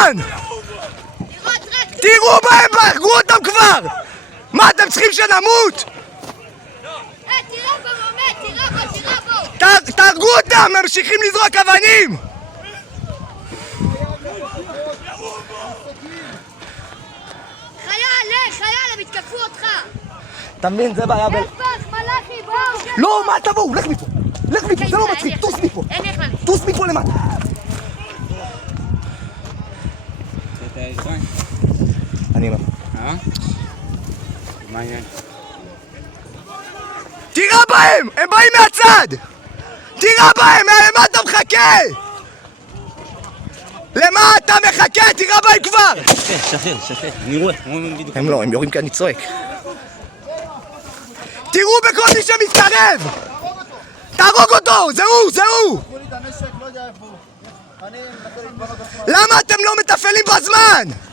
הזמן! תראו בהם, הרגו אותם כבר! מה, אתם צריכים שנמות? תירה בו, מומת, תירה בו! תהרגו אותם, הם ממשיכים לזרוק אבנים! חייל, הם יתקפו אותך! אתה מבין, זה בעיה יש פח, מלאכי, בואו! לא, מה תבואו? לך מפה! לך מפה, זה לא מצחיק, טוס מפה! אין איך ללכת. טוס מפה למטה! אני לא. מה העניין? תירה בהם! הם באים מהצד! תירה בהם! למה אתה מחכה? למה אתה מחכה? תירה בהם כבר! שחרר, אני רואה, בדיוק. הם לא, הם יורים כי אני צועק. תראו בכל מי שמתקרב! תהרוג אותו! זה הוא! למה אתם לא מתפעלים בזמן?